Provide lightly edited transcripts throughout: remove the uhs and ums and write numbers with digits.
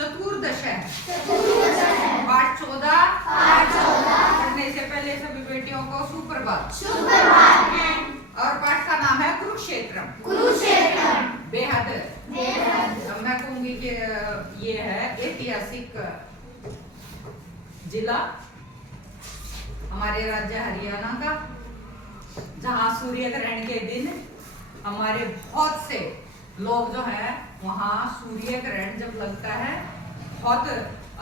चतुर्दश है। पाठ 14 पढ़ने से पहले सभी बेटियों को सुप्रभात। और पाठ का नाम है कुरुक्षेत्र। बेहद अब मैं कहूंगी कि ये है ऐतिहासिक जिला हमारे राज्य हरियाणा का, जहाँ सूर्य ग्रहण के दिन हमारे बहुत से लोग जो है वहाँ सूर्य ग्रहण जब लगता है बहुत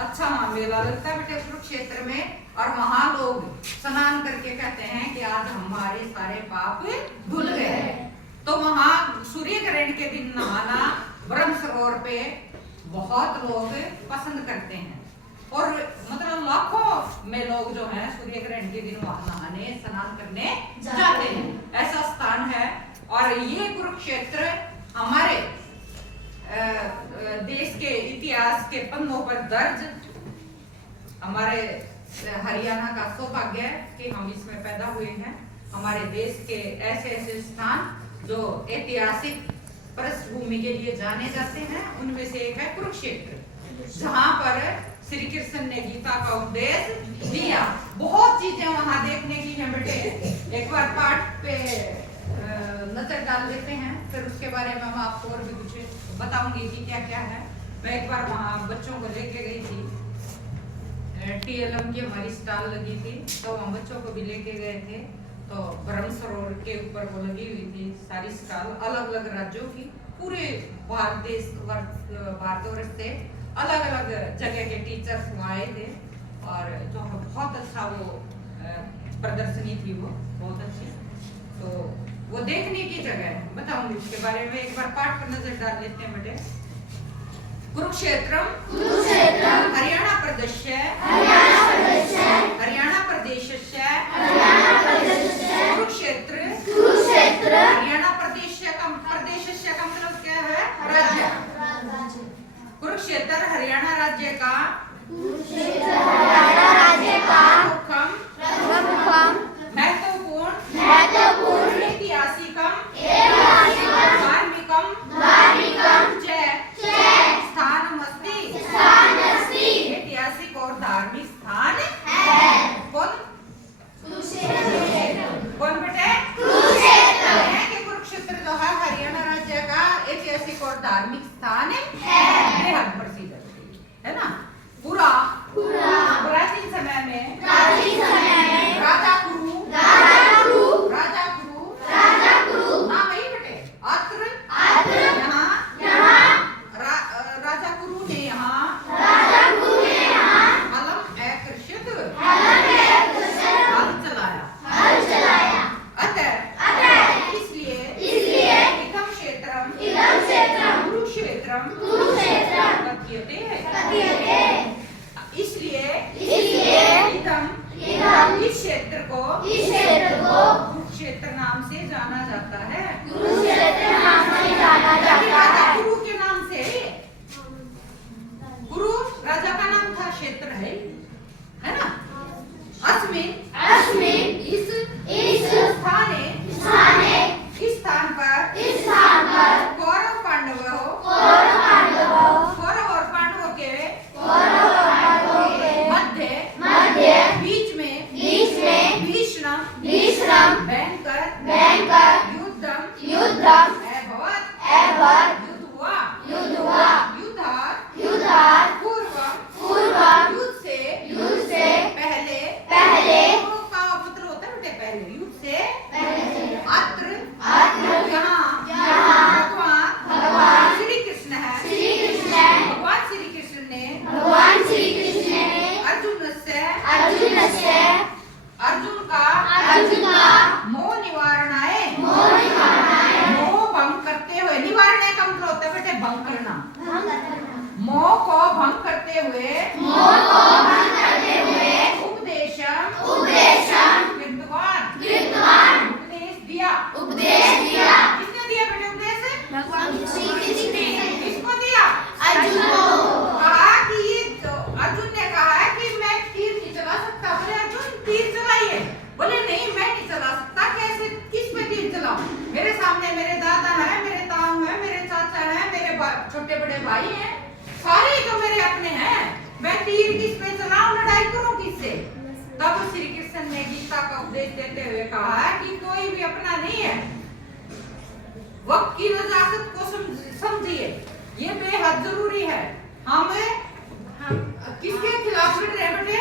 अच्छा मेला लगता है बेटे कुरुक्षेत्र में। और वहाँ लोग स्नान करके कहते हैं कि आज हमारे सारे पाप धुल गए। तो वहाँ सूर्य ग्रहण के दिन नहाना ब्रह्म सरोवर पे बहुत लोग पसंद करते हैं और मतलब लाखों में लोग जो हैं सूर्य ग्रहण के दिन वहाँ नहाने स्नान करने जाते हैं। ऐसा स्थान है और ये कुरुक्षेत्र हमारे देश के इतिहास के पन्नों पर दर्ज हमारे हरियाणा का सौभाग्य है कि हम इसमें पैदा हुए हैं। हमारे देश के ऐसे ऐसे स्थान जो ऐतिहासिक पृष्ठभूमि के लिए जाने जाते हैं उनमें से एक है कुरुक्षेत्र, जहाँ पर श्री कृष्ण ने गीता का उपदेश दिया। बहुत चीजें वहां देखने की हैं बेटे। एक बार पाठ पे नजर डाल लेते हैं, फिर उसके बारे में हम आपको और भी कुछ बताऊंगी कि क्या क्या है। मैं एक बार वहाँ बच्चों को लेके गई थी, TLM की हमारी स्टॉल लगी थी तो हम बच्चों को भी लेके गए थे। तो ब्रह्म सरोवर के ऊपर वो लगी हुई थी सारी स्टॉल अलग अलग राज्यों की, पूरे भारतवर्ष से अलग अलग जगह के टीचर्स वहाँ आए थे और जो बहुत अच्छा वो प्रदर्शनी थी, वो बहुत अच्छी। तो वो देखने की जगह है, बताऊंगी उसके बारे में। एक बार पाठ पर नजर डाल लेते हैं बेटे। कुरुक्षेत्रम हरियाणा प्रदेश कुरुक्षेत्र हरियाणा प्रदेश का मतलब क्या है? राज्य। कुरुक्षेत्र हरियाणा राज्य का महत्वपूर्ण ऐतिहासिकम धार्मिकम स्थान अस्ति। ऐतिहासिक और धार्मिक स्थान कौन बेटे? कुरुक्षेत्र जो है हरियाणा राज्य का ऐतिहासिक और धार्मिक स्थान बेहद प्रसिद्ध है ना। पूरा प्राचीन समय में राजा कुरु नाम है बेटे अत्र यहाँ राजा कुरु ने यहाँ हलम आकर्षित हल चलाया। अतः इसलिए इदं क्षेत्रम कुरुक्षेत्रम कथ्यते। इसलिए इस क्षेत्र को कुरुक्षेत्र नाम से जाना जाता है। राजा गुरु के नाम से, गुरु राजा का नाम था, क्षेत्र है ना। अस्मिन इस स्थान पर कौरव और पांडवों के मध्य बीच में भीषण भयंकर युद्धम युद्ध हुआ। युद्धार पूर्व युद्ध से पहले का मतलब होता है बेटे पहले, युद्ध से अत्र यहाँ भगवान श्री कृष्ण है। भगवान श्री कृष्ण ने अर्जुन का मोह निवारणाए मोह भंग करते हुए, निवारणाए का मतलब होता है बेटे भंग करना, मोह को भंग करते हुए उपदेश दिया। किसने दिया बेटे उपदेश? भगवान श्री कृष्ण ने। किसको दिया? अर्जुन को। कहा कि ये अर्जुन ने कहा कि मैं तीर नहीं चला सकता। बोले अर्जुन तीर चलाइए। बोले नहीं मैं नहीं चला सकता। कैसे? किस पे तीर चलाऊं? मेरे सामने मेरे दादा है, मेरे ताऊ है, मेरे चाचा है, मेरे छोटे बड़े भाई हैं, सारे तो मेरे अपने हैं, मैं तीर किस पे चलाऊं, लड़ाई करूं किससे। तब श्री कृष्ण ने गीता का उपदेश देते हुए कहा कि कोई भी अपना नहीं है, वक्त की नजाकत को समझिए, ये बेहद जरूरी है। हम किसके खिलाफ लड़ रहे बेटे?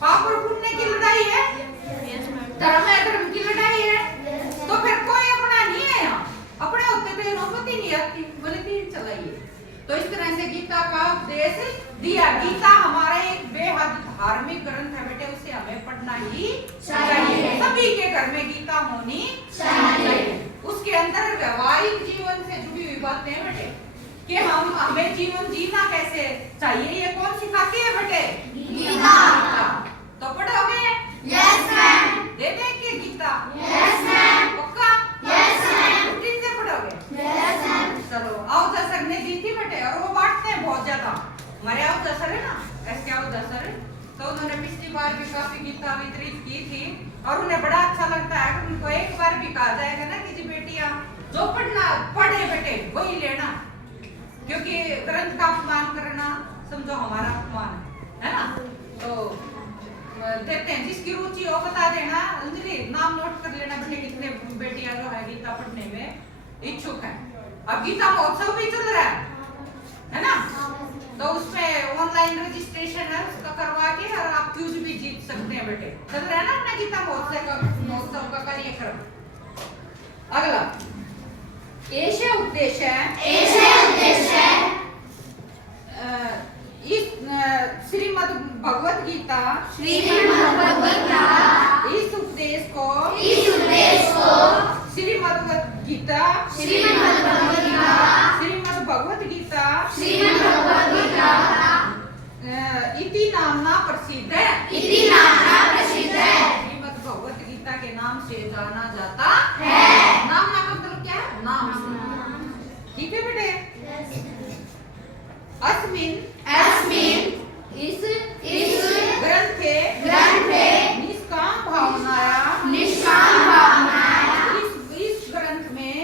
पाप और पुण्य की लड़ाई है, धर्म अधर्म की लड़ाई है। तो फिर कोई अपना नहीं है यहाँ, अपने होते थे नौबत ही नहीं आती, बोले तीर चलाइए। तो इस तरह से गीता का उपदेश दिया। गीता हमारा एक बेहद धार्मिक ग्रंथ है बेटे, उसे हमें पढ़ना ही चाहिए। सभी के घर में गीता होनी चाहिए। उसके अंदर व्यवहारिक जीवन से जुड़ी हुई बातें हैं बेटे, कि हमें जीवन जीना कैसे चाहिए, ये कौन सिखाती है बेटे? गीता। तो पढ़ोगे? Yes ma'am. दे देंगे गीता? Yes ma'am. पक्का? Yes ma'am. रुटीन से पढ़ोगे? Yes ma'am. चलो आओ दसर ने दी थी बेटे, और वो बांटते हैं बहुत ज्यादा। हमारे आओ दसर है ना, ऐसे आओ दसर है, तो उन्होंने पिछली बार भी काफी गीता वितरित की थी, और उन्हें बड़ा अच्छा लगता है। उनको एक बार भी कहा जाएगा ना कि जी बेटियां जो पढ़ना पढ़े बेटे वही लेना, क्योंकि ग्रंथ का अपमान करना समझो हमारा अपमान है ना। तो देखते हैं, जिसकी रुचि हो बता देना। अंजलि नाम नोट कर लेना बेटे, कितने बेटियां जो है गीता पढ़ने में इच्छुक हैं। अब गीता महोत्सव भी चल रहा है ना, तो उसमें ऑनलाइन रजिस्ट्रेशन है, उसका करवा के और आप क्यूज भी जीत सकते हैं बेटे। चल रहा है ना अपना गीता महोत्सव का कार्यक्रम। अगला ऐसे उद्देश्य है इस श्रीमद् भगवत गीता इस उपदेश को श्रीमद् भगवत गीता इति नामना प्रसिद्ध है। श्रीमद् भगवत गीता के नाम से जाना जाता है। नामना का मतलब क्या है? नाम से। ठीक है बेटे। अस्मिन् इस ग्रंथे निष्काम भावनाया इस ग्रंथ में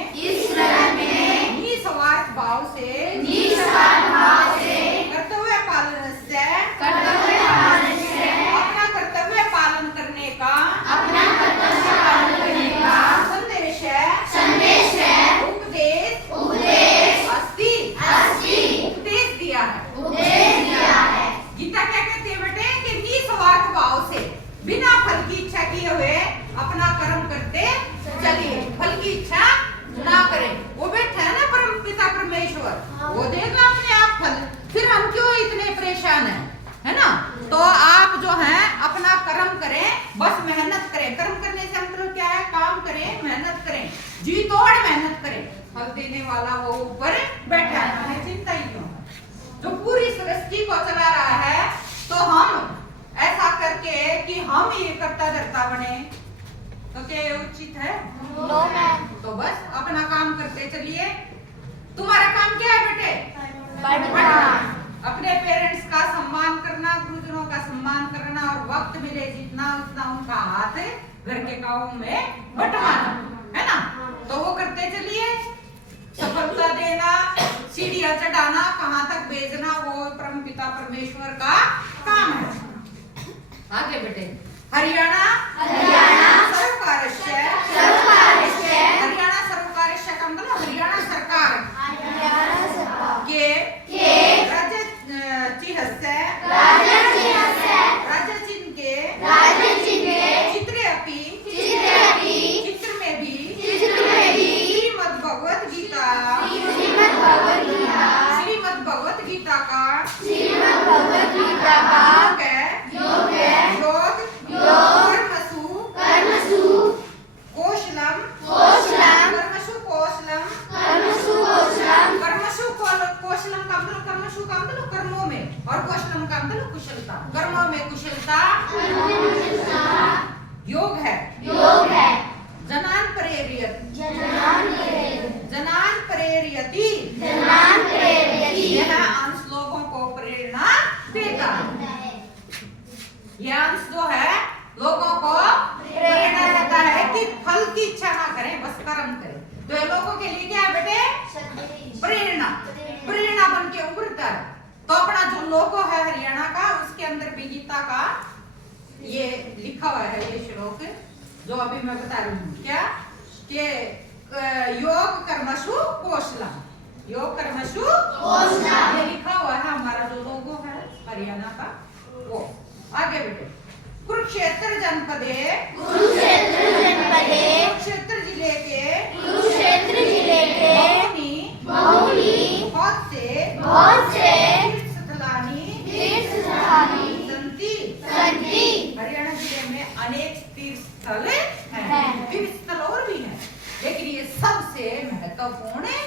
निस्वार्थ भाव से कर्तव्य पालन से अपना कर्तव्य पालन करने का संदेश है उपदेश दिया है। गीता क्या कहती है बेटे? कि निस्वार्थ भाव से बिना फल की इच्छा किए हुए अपना कर्म करते चलिए, फल की इच्छा ना करें। वो बैठा है ना परम पिता परमेश्वर, वो देगा अपने आप फल, फिर हम क्यों इतने परेशान है ना। तो आप जो है अपना कर्म करें, बस मेहनत करें। कर्म करने से मतलब क्या है? काम करें, मेहनत करें, जी तोड़ मेहनत करें। फल देने वाला वो ऊपर बैठा है, हमें चिंता ही क्यों? जो पूरी सृष्टि को चला रहा है, तो हम ऐसा करके कि हम ये करता धरता बने, तो क्या ये उचित है? No ma'am. तो बस अपना काम करते चलिए। तुम्हारा काम क्या है बेटे? पढ़ना। अपने पेरेंट्स का सम्मान करना, गुरुजनों का सम्मान करना, और वक्त मिले जितना उतना उनका हाथ घर के कामों में बंटवाना, है ना। तो वो करते चलिए। सफलता देना, सीढ़ियां चढ़ाना, कहाँ तक भेजना, वो परम पिता परमेश्वर का काम है। आगे बेटे। हरियाणा सरकारस्य का मतलब हरियाणा सरकार के राज्य चिन्ह के चित्र में भी श्रीमद् भगवत गीता का योग कर्मसु कौशलम का मतलब कर्मों में, और कौशलम का मतलब कुशलता। कर्मों में कुशलता योग है। जनान प्रेरयति यह अंश लोगों को प्रेरणा देता है। यह अंश जो है लोगों को प्रेरणा देता है कि फल की इच्छा ना करें, बस कर्म करें। तो ये लोगों के लिए क्या है बेटे? प्रेरणा लिखा हुआ है ये श्लोक जो अभी मैं बता रही हूँ। क्या कि योग कर्मसु कौशलम, योग कर्मसु कौशलम, ये लिखा हुआ है हमारा जो लोगो है हरियाणा का वो। आगे बेटे, कुरुक्षेत्र जनपदे, कुरुक्षेत्र जिले के बहुनी बहुत से तीर्थ स्थलानि संति। हरियाणा जिले में अनेक तीर्थ स्थल हैं, तीर्थ स्थल और भी हैं, लेकिन ये सबसे महत्वपूर्ण है,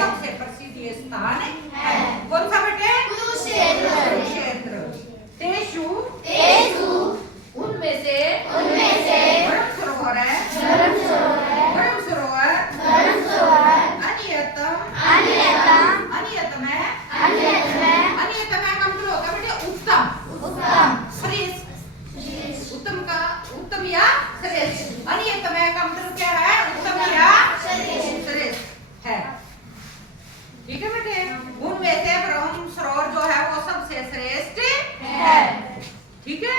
सबसे प्रसिद्ध ये स्थान है। कौन सा बेटे? कुरुक्षेत्र। तेषु उनमें से धर्म सरोवर है, धर्म सरोवर अनियतम है, अनियतम है कम तो होगा बेटे उत्तम, श्रेष्ठ, उत्तम या श्रेष्ठ। अनियतम है कम तो क्या है? उत्तम या श्रेष्ठ है। ठीक है बेटे, उनमें से ब्रह्म सरोवर जो है वो सबसे श्रेष्ठ है। ठीक है,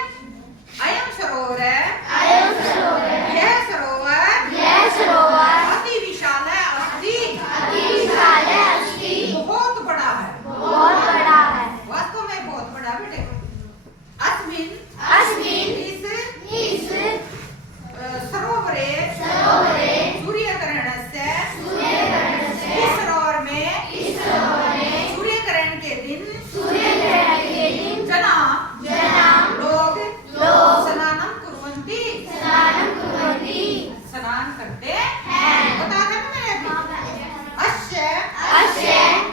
अयम सरोवर है, यह सरोवर अति विशाल है, बहुत बड़ा है, वास्तव में बहुत बड़ा बेटे। अस्मिन इस सरोवरे सूर्यग्रहणस्य, इस सरोवर में सूर्यग्रहण के दिन जना लोग स्नानं कुर्वन्ति, स्नान करते हैं। बता दें मैंने अभी। अस्य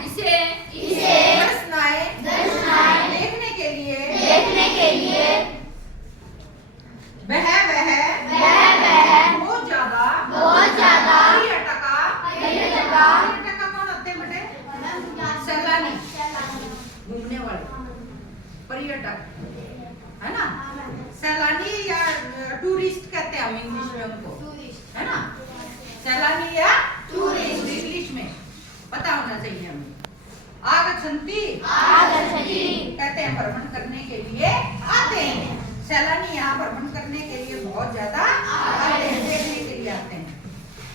इसे दर्शनाय देखने के लिए वह बहुत ज्यादा पर्यटक कौन होते हैं बेटे? सैलानी, घूमने वाले पर्यटक है ना, सैलानी या टूरिस्ट कहते हैं हम इंग्लिश में उनको, है ना, सैलानी या टूरिस्ट इंग्लिश में पता होना चाहिए हमें। आगच्छन्ति कहते हैं भ्रमण करने के लिए आते हैं, सैलानी यहाँ भ्रमण करने के लिए बहुत ज्यादा आते हैं, देखने के लिए आते हैं।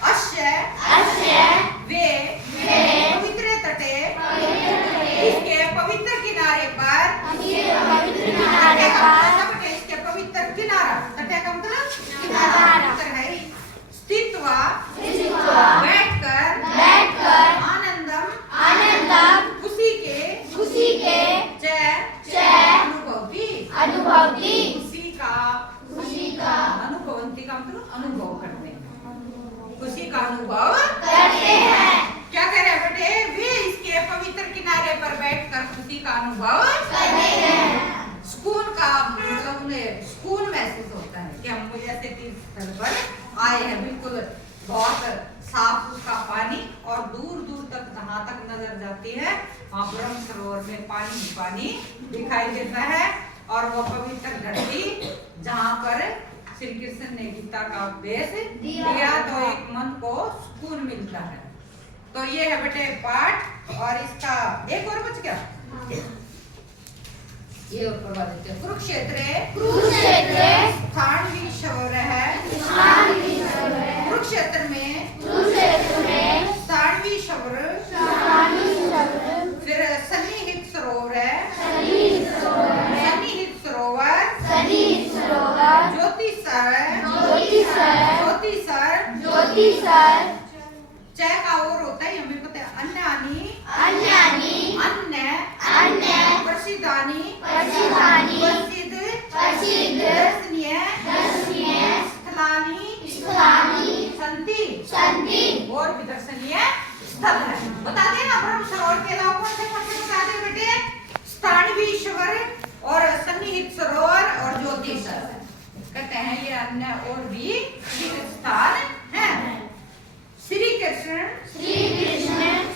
अस्य वे पवित्र तटे, इसके पवित्र किनारे पर, इसके पवित्र किनारा, तटे का मतलब किनारा है, स्थित्वा बैठकर आनंदम खुशी के अनुभवती, खुशी का अनुभवंती का मतलब अनुभव करते हैं, खुशी का अनुभव करते हैं। क्या कह रहे हैं बेटे? वे इसके पवित्र किनारे पर बैठकर खुशी का अनुभव करते हैं। सुकून का मतलब उन्हें सुकून महसूस होता है कि हम ऐसे तीर्थ स्थल पर आए हैं। बिल्कुल बहुत साफ सुथरा पानी और दूर दूर तक जहाँ तक नजर जाती है वहाँ ब्रह्म सरोवर में पानी दिखाई देता है। और वो पवित्र धरती जहाँ पर श्री कृष्ण ने गीता का उपदेश दिया तो एक मन को सुकून मिलता है। तो ये है बेटे पाठ, और इसका एक और बच गया, ये और करवा देते हैं। कुरुक्षेत्र स्थानवी सरोवर है, कुरुक्षेत्र में स्थानवी सरोवर, फिर सन्निहित सरोवर है, सन्निहित सरोवर ज्योतिसर चय का और होता है हमें पता है। अन्यानी अन्य प्रसिद्धानि प्रसिद्ध दर्शनीय स्थलानि संति और भी दर्शनीय स्थल है। बता देना ब्रह्म सरोवर के अलावा कौन से बता दे बेटे? स्थानवीश्वर और सन्निहित सरोवर और ज्योतिषर कहते हैं ये अन्य और भी स्थान हैं। श्री कृष्ण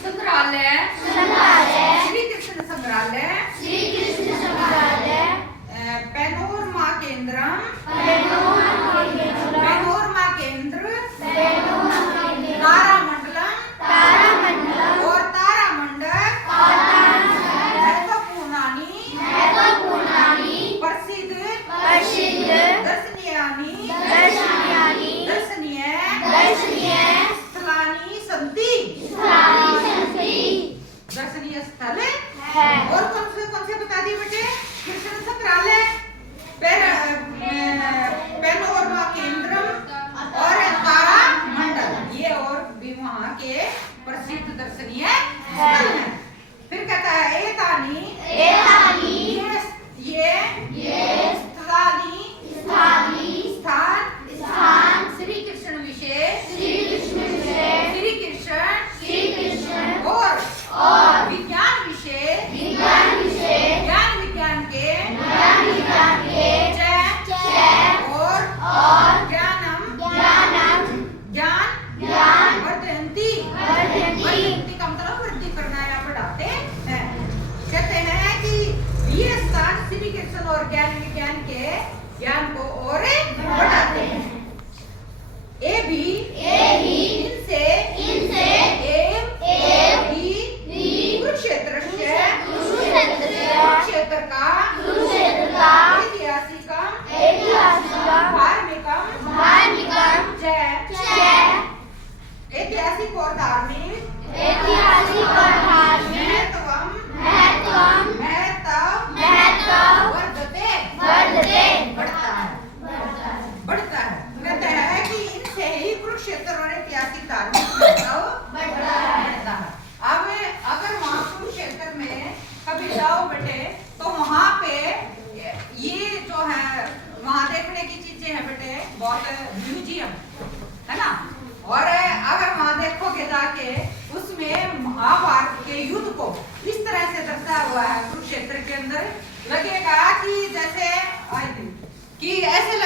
संग्रहालय, श्री कृष्ण संग्रहालय, पैनोरमा केंद्र, तारामंडलम और तारामंडल महत्वपूर्णानि प्रसिद्ध दर्शनीय संति दर्शनीय स्थल है। और कौन से बता दिए बेटे? कृष्ण संग्रहालय, पैनोरमा केंद्रम और तारा मंडल, ये और भी वहाँ के प्रसिद्ध दर्शनीय स्थल हैं। फिर कहता है एतानी ये स्थान श्री कृष्ण विशेष श्री कृष्ण और विज्ञान विशेष ज्ञान विज्ञान के और ज्ञान वर्धन्ति का मतलब वृद्धि करना या बढ़ाते हैं। कहते हैं कि ये स्थान श्री कृष्ण और ज्ञान विज्ञान के ज्ञान को और बढ़ाते हैं। ये भी इनसे कुरुक्षेत्र का ऐतिहासिक और धार्मिक महत्व बढ़ता है। कहते हैं कि इनसे ही कुरुक्षेत्र और ऐतिहासिक धार्मिक महत्व बढ़ता है। अब अगर वहाँ कुरुक्षेत्र में कभी जाओ बेटे तो वहाँ पे ये जो है वहाँ देखने की चीजें हैं बेटे, बहुत म्यूजियम है ना। और अगर वहाँ देखोगे जाके उसमें महाभारत के युद्ध को इस तरह से दर्शाया हुआ है। कुरुक्षेत्र के अंदर लगेगा